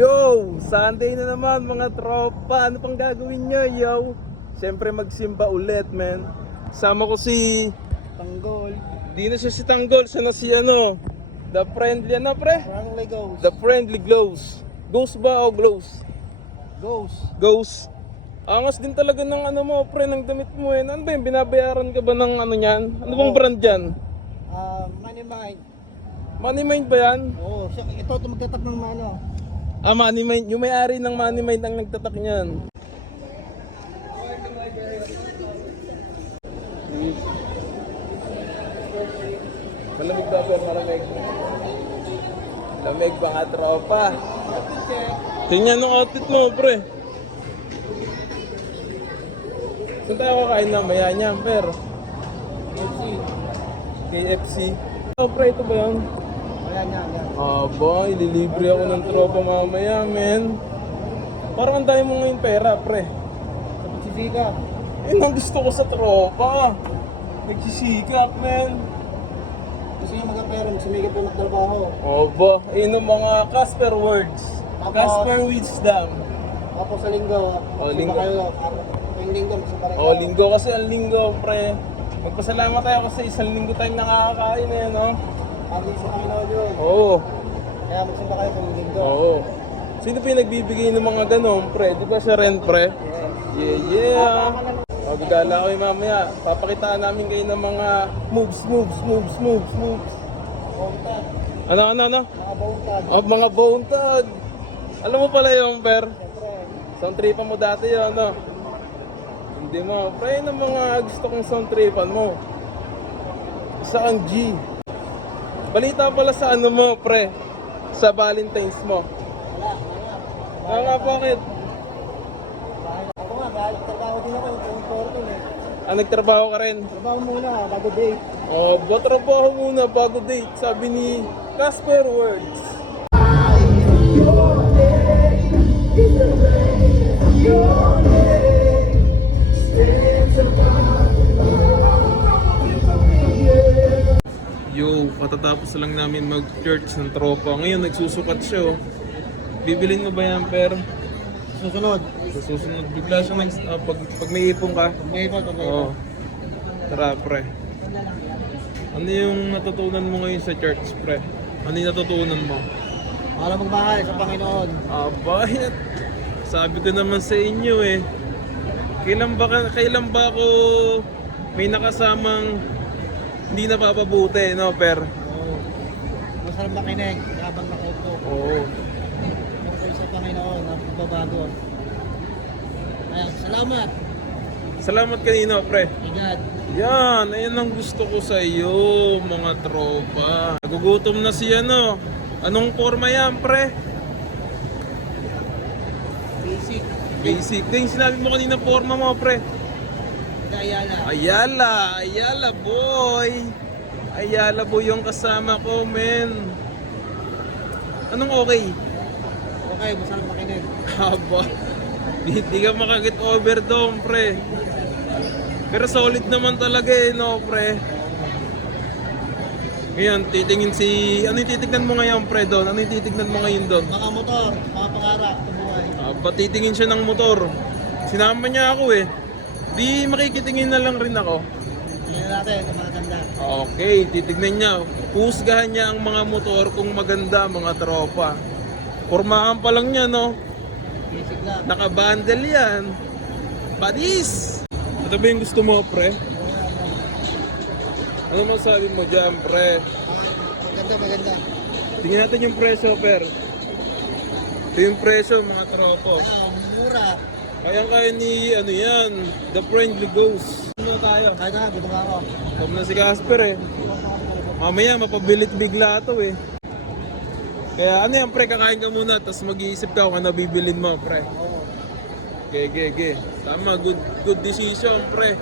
Yo! Sunday na naman mga tropa. Ano pang gagawin nyo, yo? Siyempre magsimba ulit, man. Sama ko si Tanggol. Di na siya si Tanggol, siya na si ano, The Friendly, ano pre? Friendly Ghost. The Friendly Glows. Ghost ba o glows? Ghost. Ghost. Angas din talaga ng ano mo, pre, ng damit mo eh. Ano ba yun? Binabayaran ka ba ng ano yan? Ano bang brand yan? Money Mind. Money Mind ba yan? Oo, ito magtatak ng ano. Ah, Money Mind. Yung may-ari ng Money Mind ang nagtatak niyan. Malamig ba pero malamig? Lamig ba nga tropa? Tingnan nung outfit mo, pre. Saan tayo kakain na maya niya, pero? KFC. Oh, pre, ito ba yun? Ayan yan. Aba, ililibre ako ng tropa mamaya, men. Parang ang dami mo ngayon pera, pre. Sa pagsisika. Yun ang gusto ko sa tropa. Nagsisikap, men. Gusto nyo magkapera, magsumigip yung magtrabaho. Aba, yun ang mga Casper words. Tapos- Casper wisdom. Tapos sa linggo, Linggo. Yung linggo, magsimba rin O, linggo kasi ang linggo, pre. Magpasalamat tayo kasi isang linggo tayong nakakakain eh, no? Pagod sa Panginoon yun. Oo. Kaya magsimba kayo sa linggo. Oo. Sino pinagbibigay ng mga ganon, pre? Di ba siya rin, pre? Yeah. Magdala ko yung mamaya. Papakitaan namin kayo ng mga moves. Bauntag. Ano? Mga bauntag. Oh, mga bone tag. Alam mo pala yung, per? Siyempre, Sound tripan mo dati yun, no? Hindi mo. Pre, yun ang mga gusto kong sound tripan mo. Isa kang G. Balita pala sa ano mo, pre? Sa Valentine's mo. wala. Bakit? Ako nga, dahil trabaho din ako, yung important eh. Ah, nagtrabaho ka rin? Trabaho muna, bago date. Oh, trabaho muna bago date, sabi ni Casper Words. Yo, patatapos lang namin mag-church ng tropa. Ngayon nagsusukat siya. Oh. Bibilin mo ba yan, per? Susunod. Sa susunod, bigla siya pag may ipon ka. May ipon. Oo. Tara, pre. Ano yung natutunan mo ngayon sa church, pre? Ano yung natutunan mo? Para magmahal sa Panginoon. Bakit? Sabi ko naman sa inyo eh. Kailan ba ako may nakasamang hindi napapabuti, no, per? Oo. Masarap makinig habang nakaupo. Oo. Tungkol sa Panginoon ang pagbabago. Ayan, salamat. Salamat kanino, pre? Kay God. Yan, ayan ang gusto ko sa iyo, mga tropa. Nagugutom na siya, no? Anong forma yan, pre? Basic. Basic. Yung sinabi mo kanina forma mo, pre. Ayala. Ayala boy. Ayala boy yung kasama ko, men. Anong okay? Okay, masarap makinig. Haba. Di ka makagit over doon, pre. Pero solid naman talaga eh, no, pre. Ngayon, titingin si... Ano yung titignan mo ngayon, pre, doon? Ano yung titignan mo ngayon doon? Mga motor, mga pangarap, kabuhay. Patitingin siya ng motor. Sinama niya ako eh. Di makikitingin na lang rin ako. Tingnan natin kung maganda. Okay, titignan niya. Husgahan niya ang mga motor kung maganda, mga tropa. Pormahan pa lang niya, no? Basic lang. Nakabundle yan. Badis! Ito ba yung gusto mo, pre? Ano masabi mo dyan, pre? Maganda. Tingnan natin yung presyo, per. Ito yung presyo, mga tropa. Mura. Kaya ni, ano yan, The Friendly Ghost. Ano tayo? Kaya na, gutom ako. Tama na si Casper eh. Mamaya, mapabilit bigla to eh. Kaya ano yan, pre, kakain ka muna, tapos mag-iisip ka kung ano bibilin mo, pre. Oo. Ge. Tama, good decision, pre.